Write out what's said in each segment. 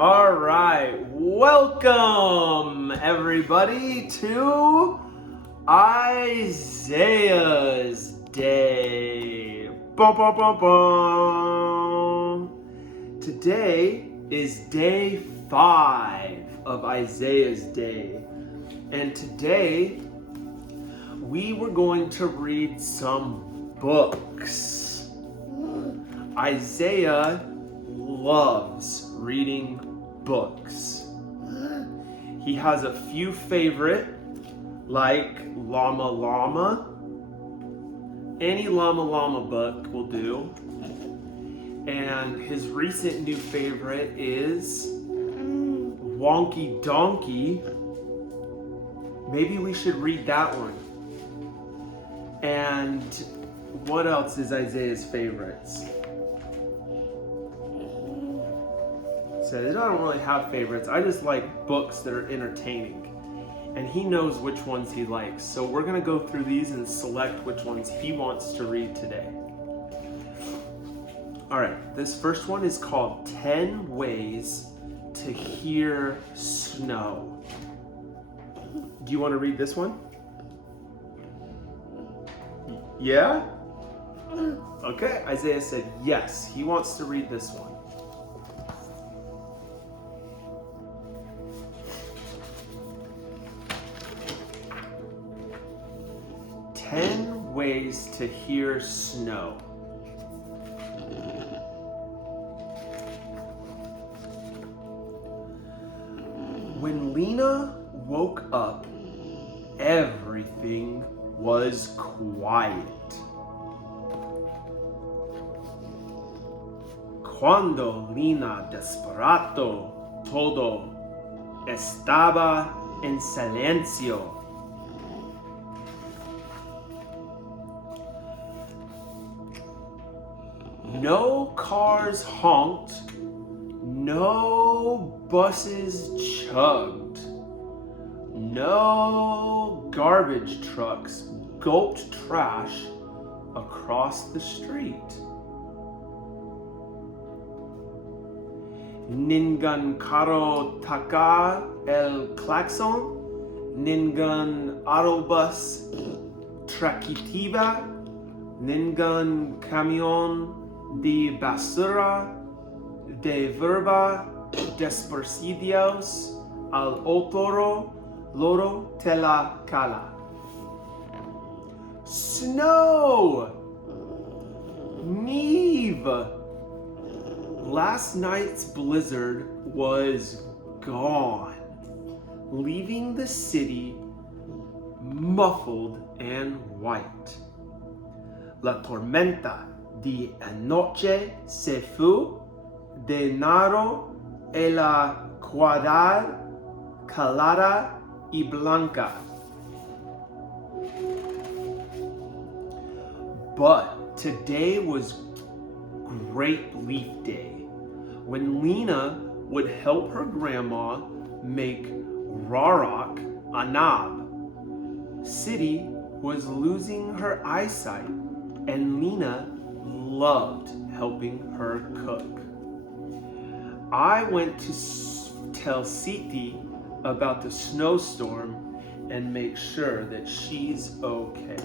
All right, welcome everybody to Isaiah's Day. Bum, bum, bum, bum. Today is day 5 of Isaiah's Day, and today we were going to read some books. Isaiah loves reading books. He has a few favorite, like Llama Llama. Any Llama Llama book will do. And his recent new favorite is Wonky Donkey. Maybe we should read that one. And what else is Isaiah's favorites? So I don't really have favorites. I just like books that are entertaining. And he knows which ones he likes. So we're going to go through these and select which ones he wants to read today. All right, this first one is called 10 Ways to Hear Snow. Do you want to read this one? Yeah? Okay, Isaiah said yes, he wants to read this one. Ways to hear snow. When Lena woke up, everything was quiet. Cuando Lena despertó, todo estaba en silencio. No cars honked, no buses chugged, no garbage trucks gulped trash across the street. Ningun carro taka el claxon, ningun autobus traquitiba, ningun camión de basura, de verba, despercidios, al otro loro te la cala. Snow! Neve! Last night's blizzard was gone, leaving the city muffled and white. La tormenta de anoche se fue, de naro e la ciudad calada y blanca. But today was Great Leaf Day, when Lena would help her grandma make Rarak Anab. City was losing her eyesight, and Lena loved helping her cook. I went to tell Siti about the snowstorm and make sure that she's okay.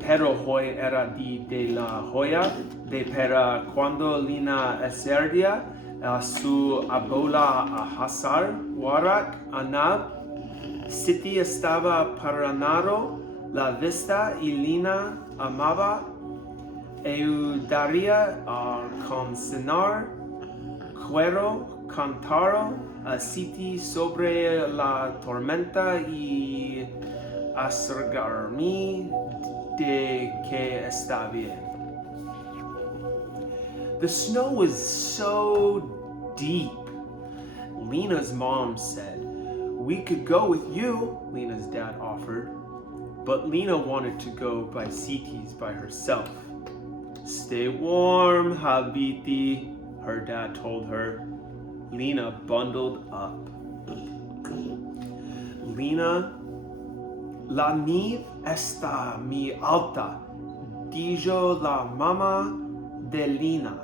Pero hoy era día de la joya de pera cuando Lina acerdia a su abuela a Hazar Warak Anab. Siti estaba paranado la vista y Lina amaba ayudaría a cocinar, quiero cantar a Siti sobre la tormenta y asegurarme de que está bien. The snow was so deep. Lena's mom said, "We could go with you," Lena's dad offered. But Lena wanted to go by Siti's by herself. "Stay warm, Habiti," her dad told her. Lena bundled up. Lena, la nieve está muy alta, dijo la mamá de Lena.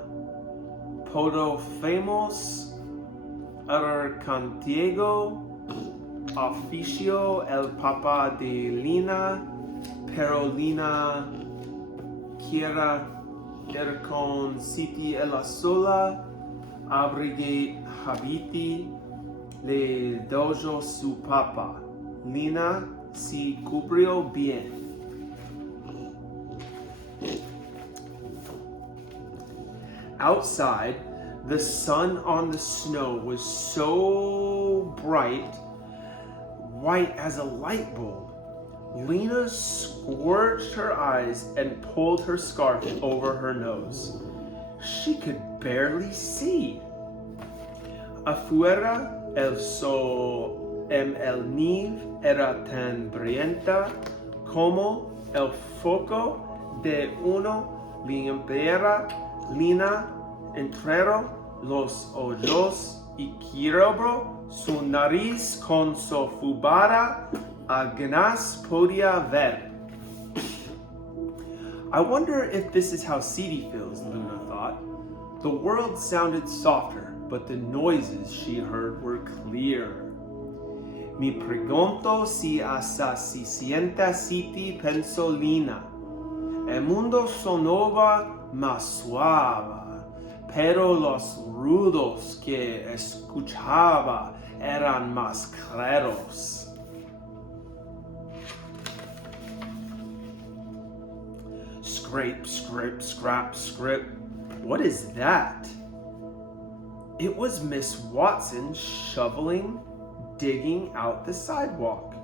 Podofemos Arcantiego Oficio el Papa de Lina Perolina Quiera Ercon Siti Ella Sola Abrigate Habiti Le Dojo Su Papa Lina Si Cubrio Bien. Outside, the sun on the snow was so bright, white as a light bulb. Lena squirched her eyes and pulled her scarf over her nose. She could barely see. Afuera, el sol en el nieve era tan brillante como el foco de una limpiera Lina entre los ojos y quebró su nariz con su fubara apenas podía ver. I wonder if this is how Sadie feels, Luna thought. The world sounded softer, but the noises she heard were clearer. Me pregunto si hasta se sienta Siti pensó Lina. El mundo sonaba más suave, pero los ruidos que escuchaba eran más claros. Scrape, scrape, scrap, scrape. What is that? It was Miss Watson shoveling, digging out the sidewalk.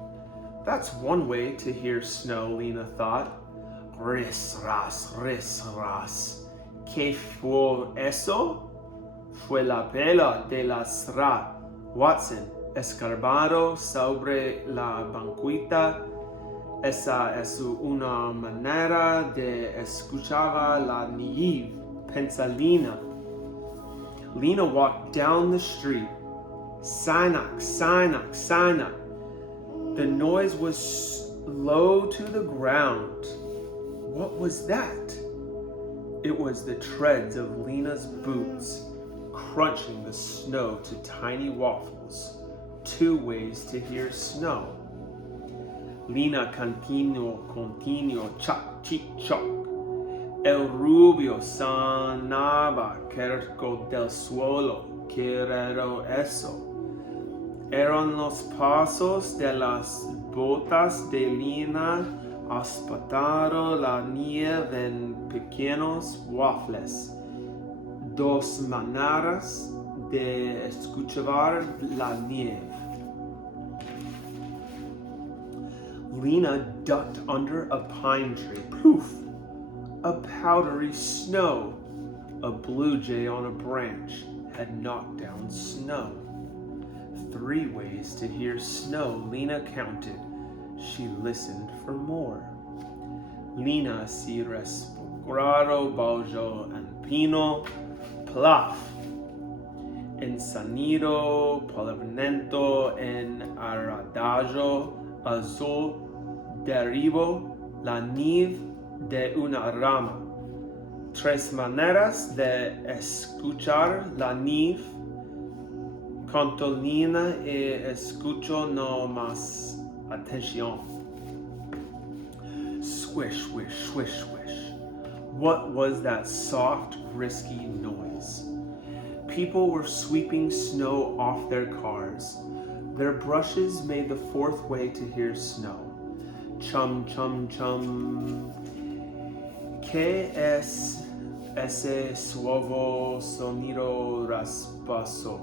That's one way to hear snow, Lena thought. Ris, ras, ¿Qué fue eso? Fue la pela de la sra. Watson, escarbado sobre la banquita. Esa es una manera de escuchar la nieve, pensa Lena. Lena walked down the street. Sinak, sinak, sinak. The noise was low to the ground. What was that? It was the treads of Lena's boots crunching the snow to tiny waffles. Two ways to hear snow. Lena continuó, choc, chic, choc. El rubio sonaba cerca del suelo. ¿Qué era eso? Eran los pasos de las botas de Lena aspatando la nieve en pequeños waffles. Dos maneras de escuchar la nieve. Lena ducked under a pine tree. Poof! A powdery snow. A blue jay on a branch had knocked down snow. 3 ways to hear snow, Lena counted. She listened for more. Lena si respirado bajo en pino, plaf. En sonido polvoriento en adagio azul derribó la nieve de una rama. 3 maneras de escuchar la nieve. Canto Lena y escucho no más atención. Swish, swish, swish, swish. What was that soft, risky noise? People were sweeping snow off their cars. Their brushes made the 4th way to hear snow. Chum, chum, chum. ¿Qué es ese suave sonido rasposo?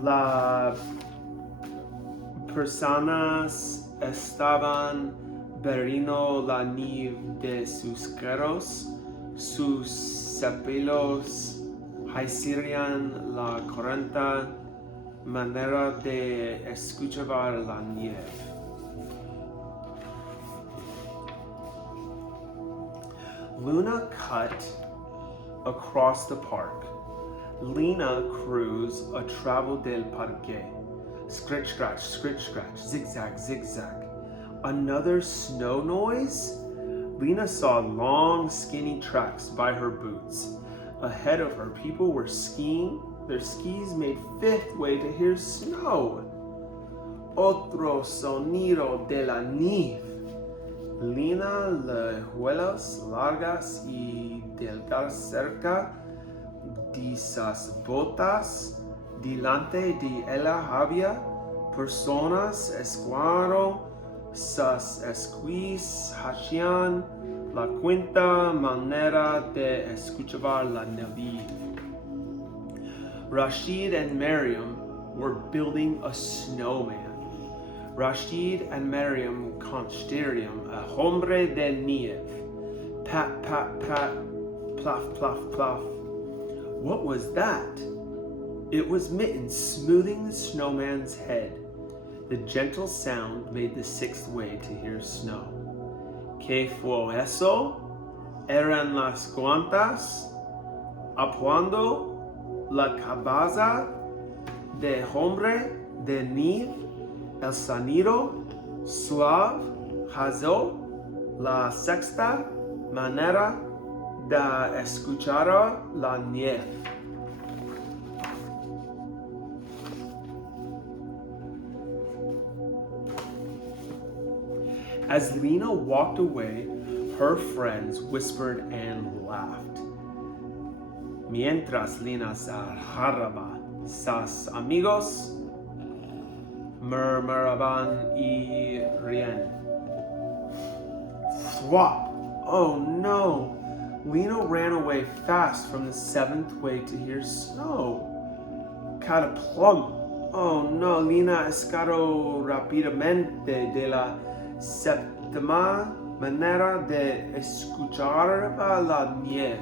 Las personas estaban bebiendo la nieve de sus carros, sus cepillos hicieron la corriente manera de escuchar la nieve. Luna cut across the park. Lena cruised a travel del parque. Scratch, scratch, zigzag, zigzag. Another snow noise? Lena saw long, skinny tracks by her boots. Ahead of her, people were skiing. Their skis made fifth way to hear snow. Otro sonido de la nieve. Lina lejuelas largas y delgadas cerca de sus botas. Delante de ella había personas escuchando sus esquís hacían la quinta manera de escuchar la nieve. Rashid and Miriam were building a snowman. Rashid and Miriam construyeron a hombre de nieve. Pat, pat, pat, plaf, plaf, plaf. What was that? It was Mitten smoothing the snowman's head. The gentle sound made the sixth way to hear snow. ¿Qué fue eso? Eran las cuantas apuando la cabeza de hombre de nieve. El sonido suave hazó la sexta manera de escuchar la nieve. As Lina walked away, her friends whispered and laughed. Mientras Lina se alejaba, sus amigos murmuraban y rían. Thwop! Oh no! Lina ran away fast from the seventh way to hear snow. Cataplum! Oh no! Lina escapó rápidamente de la séptima manera de escuchar la nieve.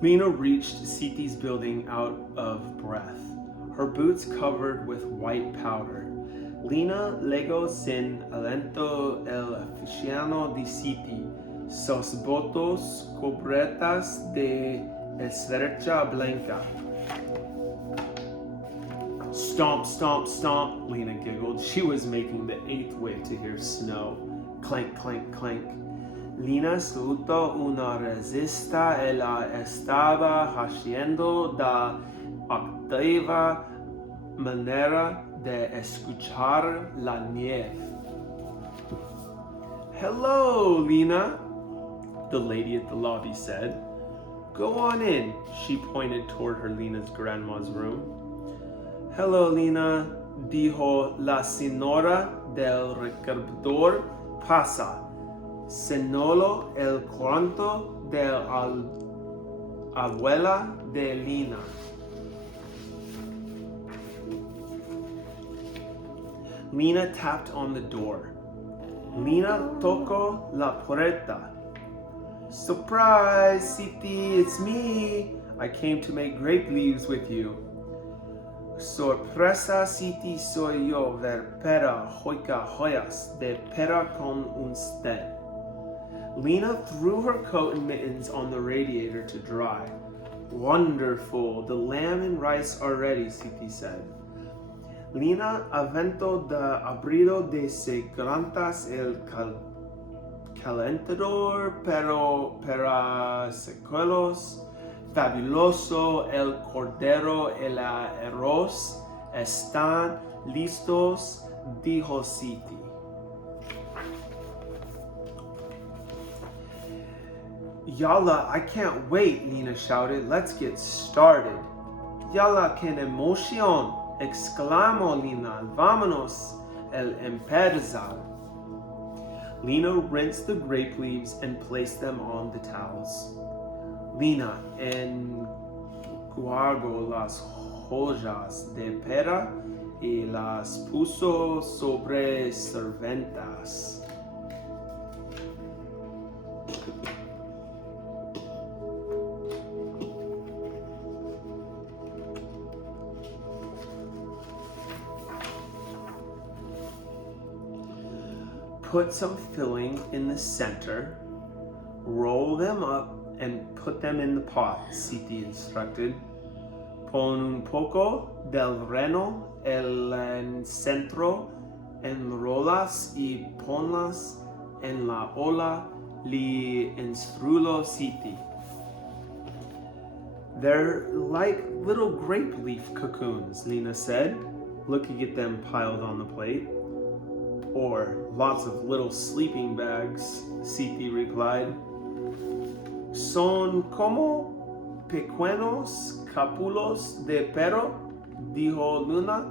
Lina reached Siti's building out of breath, her boots covered with white powder. Lina legó sin aliento el aficionado de Siti, sus botas cubiertas de escarcha blanca. Stomp, stomp, stomp, Lina giggled. She was making the eighth way to hear snow. Clank, clank, clank. Lina soltó una resista y la estaba haciendo da octava manera de escuchar la nieve. Hello, Lina, the lady at the lobby said. Go on in. She pointed toward her Lina's grandma's room. Hello, Lina, dijo la señora del recaudador. Pasa. Senolo el cuarto de abuela de Lina. Lina tapped on the door. Lina tocó la puerta. Surprise, Siti, it's me. I came to make grape leaves with you. Sorpresa, Siti, soy yo, ver pera, joica, joyas, de pera con usted. Lina threw her coat and mittens on the radiator to dry. Wonderful, the lamb and rice are ready, Siti said. Lina aventó de abrido de segrantas el calentador, pero para secuelos, fabuloso, el cordero y el arroz están listos, dijo Siti. Yalla, I can't wait, Lina shouted. Let's get started. Yalla, que emoción, exclamó Lina. Vámonos, el empezar. Lina rinsed the grape leaves and placed them on the towels. Lina enjuagó las hojas de pera y las puso sobre servilletas. Put some filling in the center, roll them up, and put them in the pot, Siti instructed. Pon un poco del reno en el centro enrólalas y ponlas en la ola li instrulo siti. They're like little grape leaf cocoons, Lena said, looking at them piled on the plate. Or lots of little sleeping bags, Siti replied. Son como pequeños capulos de perro, dijo Luna,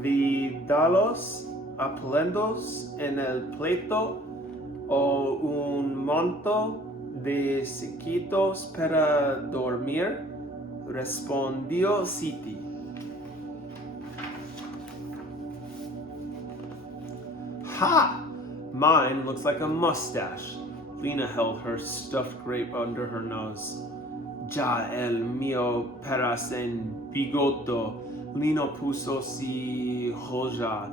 vidalos aplendos en el pleito o un manto de sequitos para dormir, respondió Siti. Ha! Mine looks like a mustache. Lena held her stuffed grape under her nose. Ya el mío parecen bigoto. Lino puso si joya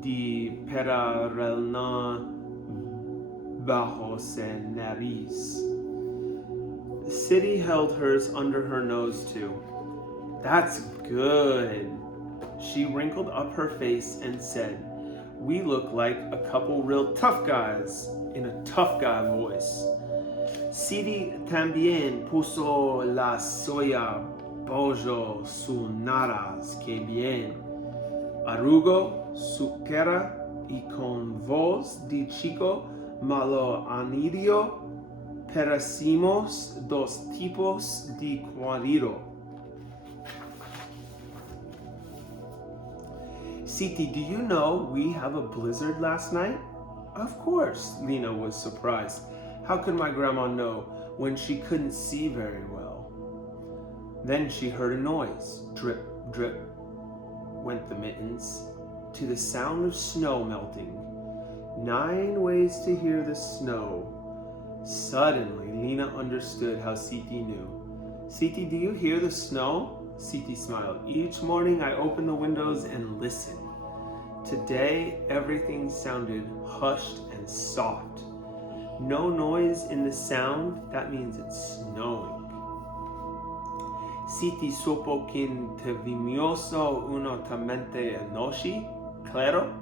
di perarelna bajo se nariz. Siti held hers under her nose too. That's good. She wrinkled up her face and said, we look like a couple real tough guys, in a tough guy voice. Siti también puso la soya pollo su naras, que bien. Arrugó su cara y con voz de chico malo anidio parecimos dos tipos de cuadrito. Siti, do you know we have a blizzard last night? Of course, Lena was surprised. How could my grandma know when she couldn't see very well? Then she heard a noise. Drip, drip, went the mittens, to the sound of snow melting. 9 ways to hear the snow. Suddenly, Lena understood how Siti knew. Siti, do you hear the snow? Siti smiled. Each morning I open the windows and listen. Today, everything sounded hushed and soft. No noise in the sound, that means it's snowing. Siti supo quintivimioso unotamente anoche, claro.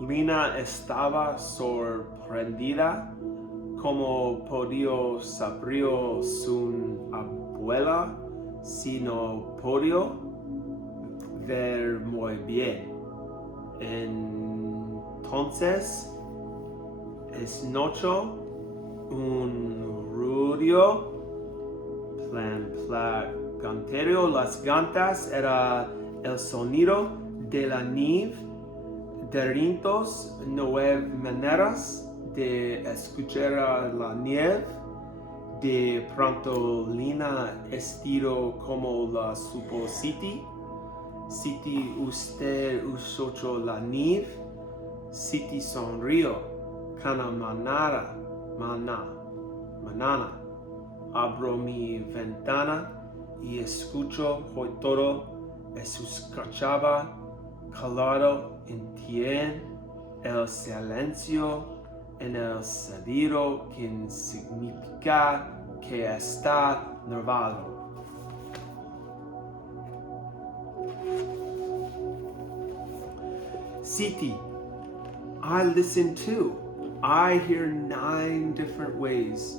Lena estaba sorprendida como podía saber su abuela si no podía ver muy bien. Entonces, escuchó un ruido placentero. Las gantas era el sonido de la nieve. Distintas nuevas maneras de escuchar la nieve. De pronto Lena estiró como la supo Siti. Siti, usted usó la nieve. Siti sonrió. Cada manana abro mi ventana y escucho hoy todo. Escuchaba calado entiende el silencio en el sonido que significa que está nevado. Siti, I listen too. I hear 9 different ways.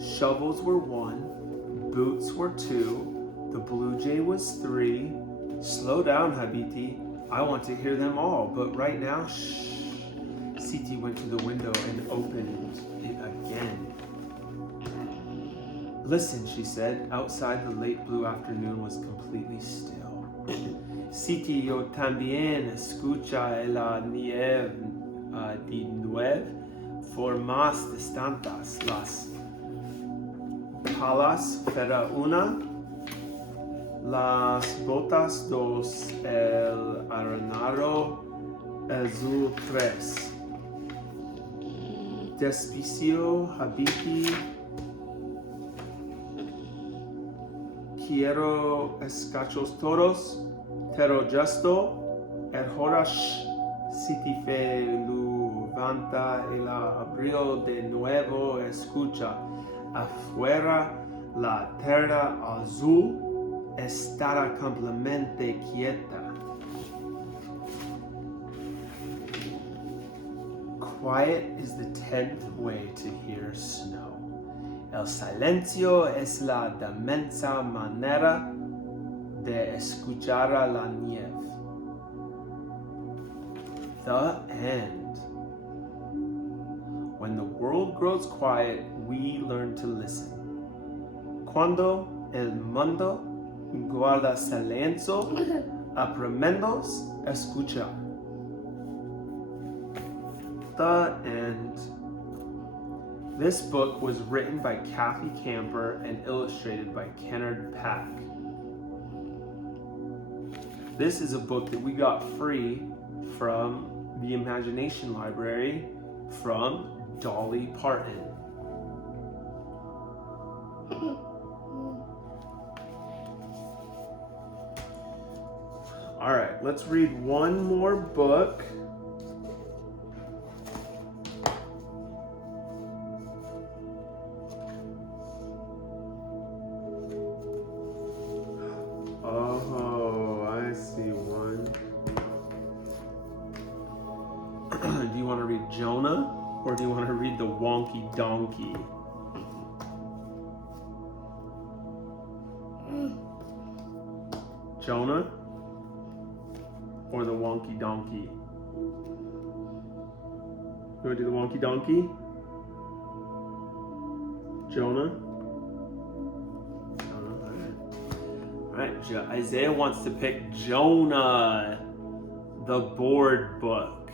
Shovels were 1, boots were 2, the blue jay was 3. Slow down, Habiti. I want to hear them all, but right now, shh. Siti went to the window and opened it again. Listen, she said. Outside, the late blue afternoon was completely still. Siti, yo también escucha la nieve de nueve formas distintas. Las palas para una, las botas 2, el arenero azul 3. Despicio, Habiti, quiero escachos todos, pero justo, el horash, Siti fe levanta el abrió de nuevo, escucha, afuera la tierra azul estará completamente quieta. Quiet is the 10th way to hear snow. El silencio es la demensa manera de escuchar a la nieve. The end. When the world grows quiet, we learn to listen. Cuando el mundo guarda silencio, aprendemos a escuchar. The end. This book was written by Kathy Camper and illustrated by Kennard Pack. This is a book that we got free from the Imagination Library from Dolly Parton. All right, let's read one more book. Oh, I see one. Do you want to read Jonah or do you want to read the Wonky Donkey? Jonah or the Wonky Donkey? You want to do the Wonky Donkey? Jonah? All right, Isaiah wants to pick Jonah, the board book.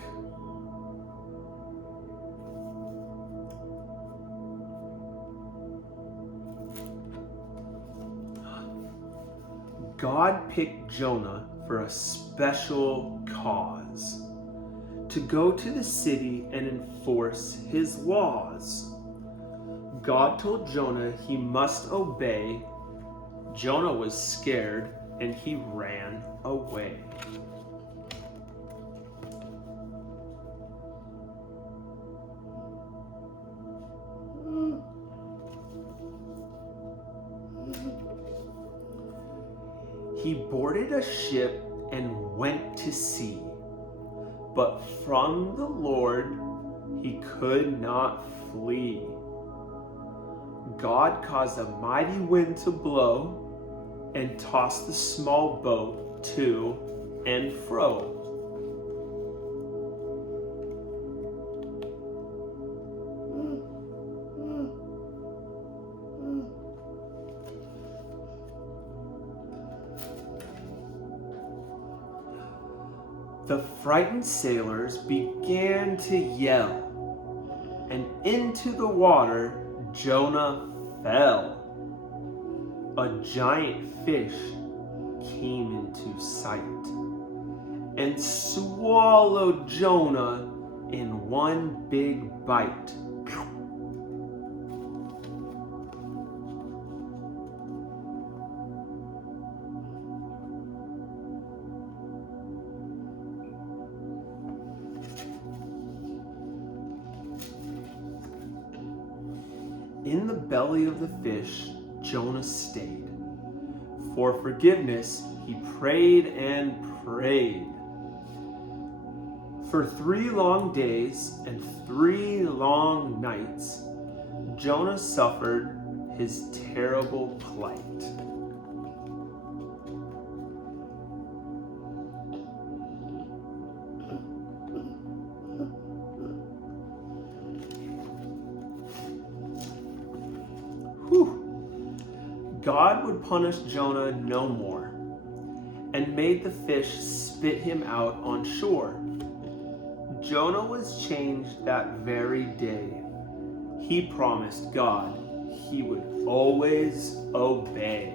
God picked Jonah for a special cause, to go to the city and enforce his laws. God told Jonah he must obey. Jonah was scared and he ran away. He boarded a ship and went to sea, but from the Lord he could not flee. God caused a mighty wind to blow and toss the small boat to and fro. The frightened sailors began to yell, and into the water Jonah fell. A giant fish came into sight and swallowed Jonah in one big bite. In the belly of the fish, Jonah stayed. For forgiveness, he prayed and prayed. For 3 long days and 3 long nights, Jonah suffered his terrible plight. God would punish Jonah no more, and made the fish spit him out on shore. Jonah was changed that very day. He promised God he would always obey.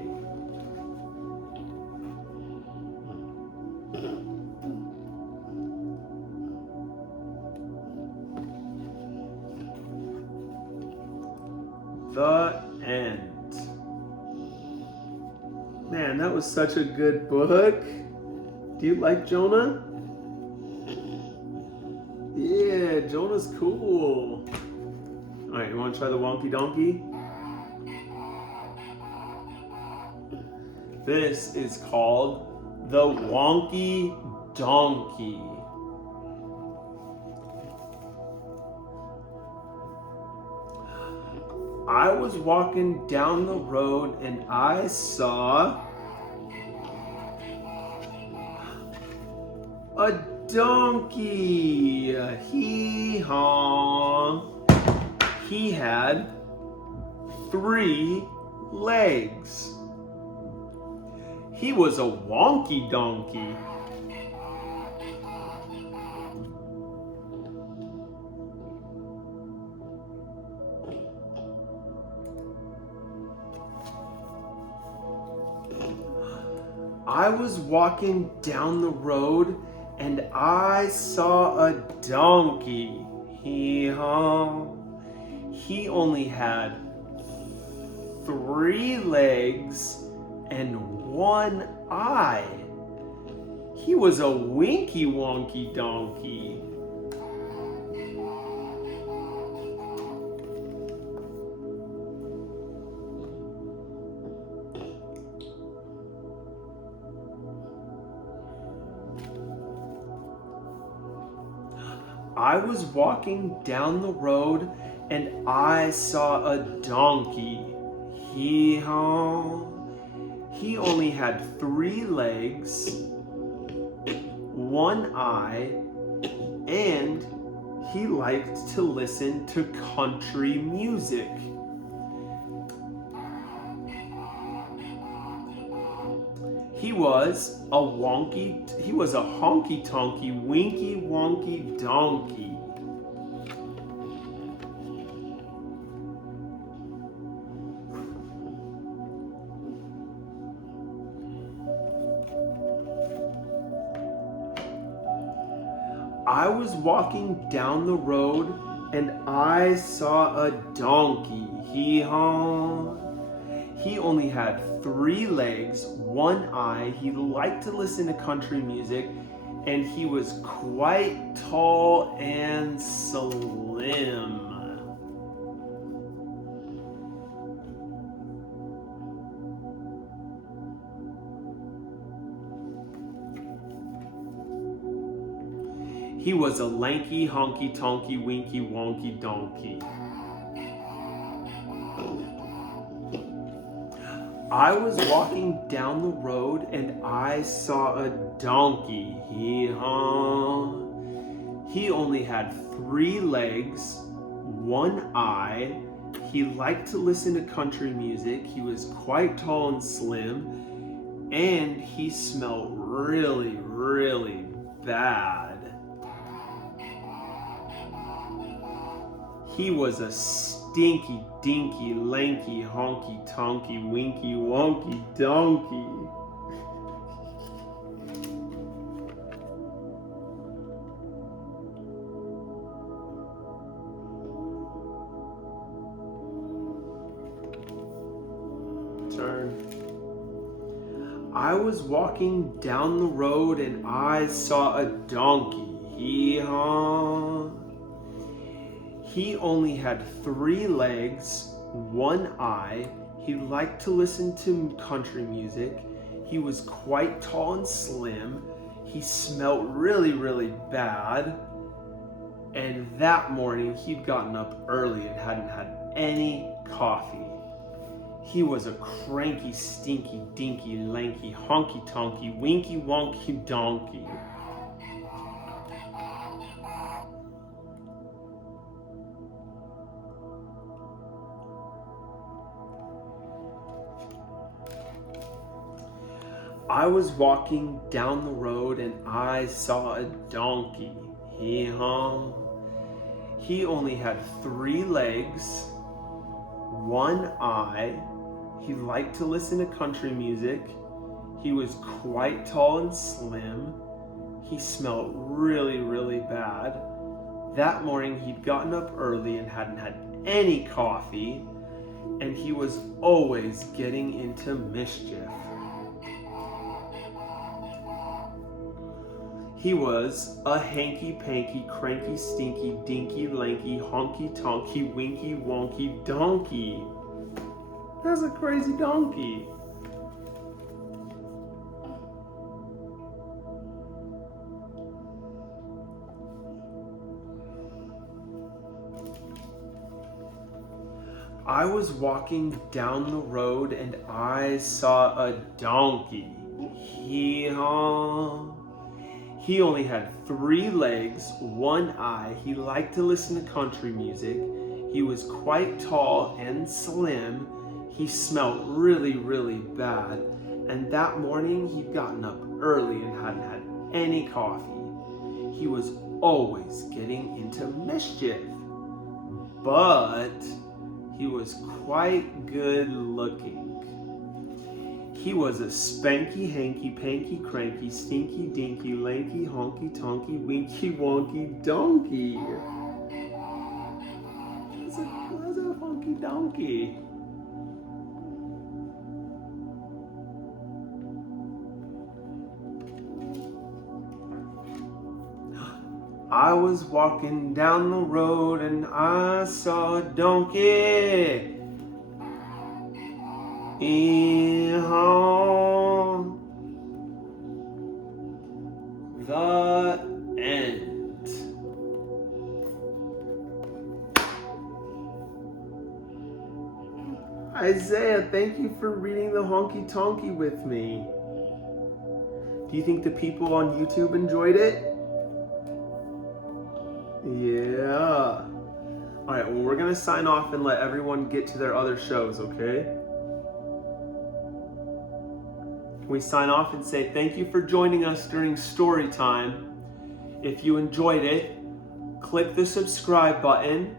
The end. Man, that was such a good book. Do you like Jonah? Yeah, Jonah's cool. All right, you want to try the Wonky Donkey? This is called the Wonky Donkey. I was walking down the road and I saw a donkey. Hee-haw. He had 3 legs. He was a wonky donkey. I was walking down the road and I saw a donkey. Hee-haw. He only had 3 legs and 1 eye. He was a winky wonky donkey. I was walking down the road and I saw a donkey. Hee-haw. He only had 3 legs, 1 eye, and he liked to listen to country music. He was a honky-tonky, winky wonky donkey. I was walking down the road and I saw a donkey. Hee-haw. He only had 3 legs, 1 eye. He liked to listen to country music, and he was quite tall and slim. He was a lanky, honky-tonky, winky, wonky donkey. I was walking down the road and I saw a donkey. Hee-haw. He only had 3 legs, 1 eye. He liked to listen to country music. He was quite tall and slim. And he smelled really, really bad. He was a stinky, dinky, lanky, honky, tonky, winky, wonky donkey. Turn. I was walking down the road and I saw a donkey. Hee-haw. He only had 3 legs, 1 eye. He liked to listen to country music. He was quite tall and slim. He smelled really, really bad. And that morning, he'd gotten up early and hadn't had any coffee. He was a cranky, stinky, dinky, lanky, honky-tonky, winky, wonky donkey. I was walking down the road and I saw a donkey. Hee-haw. He only had 3 legs, 1 eye. He liked to listen to country music. He was quite tall and slim. He smelled really, really bad. That morning he'd gotten up early and hadn't had any coffee, and he was always getting into mischief. He was a hanky-panky, cranky, stinky, dinky, lanky, honky-tonky, winky, wonky donkey. That's a crazy donkey. I was walking down the road and I saw a donkey. Hee-haw. He only had 3 legs, 1 eye. He liked to listen to country music. He was quite tall and slim. He smelled really, really bad. And that morning he'd gotten up early and hadn't had any coffee. He was always getting into mischief. But he was quite good looking. He was a spanky, hanky, panky, cranky, stinky, dinky, lanky, honky, tonky, winky, wonky donkey. That's a funky donkey. I was walking down the road and I saw a donkey. The end. Isaiah, thank you for reading the honky tonky with me. Do you think the people on YouTube enjoyed it? Yeah. All right, well, we're going to sign off and let everyone get to their other shows, okay? Can we sign off and say thank you for joining us during story time? If you enjoyed it, click the subscribe button,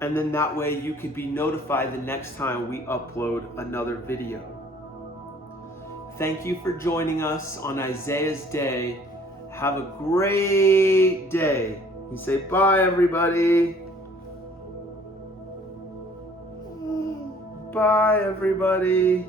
and then that way you could be notified the next time we upload another video. Thank you for joining us on Isaiah's Day. Have a great day. You say bye, everybody. Bye, everybody.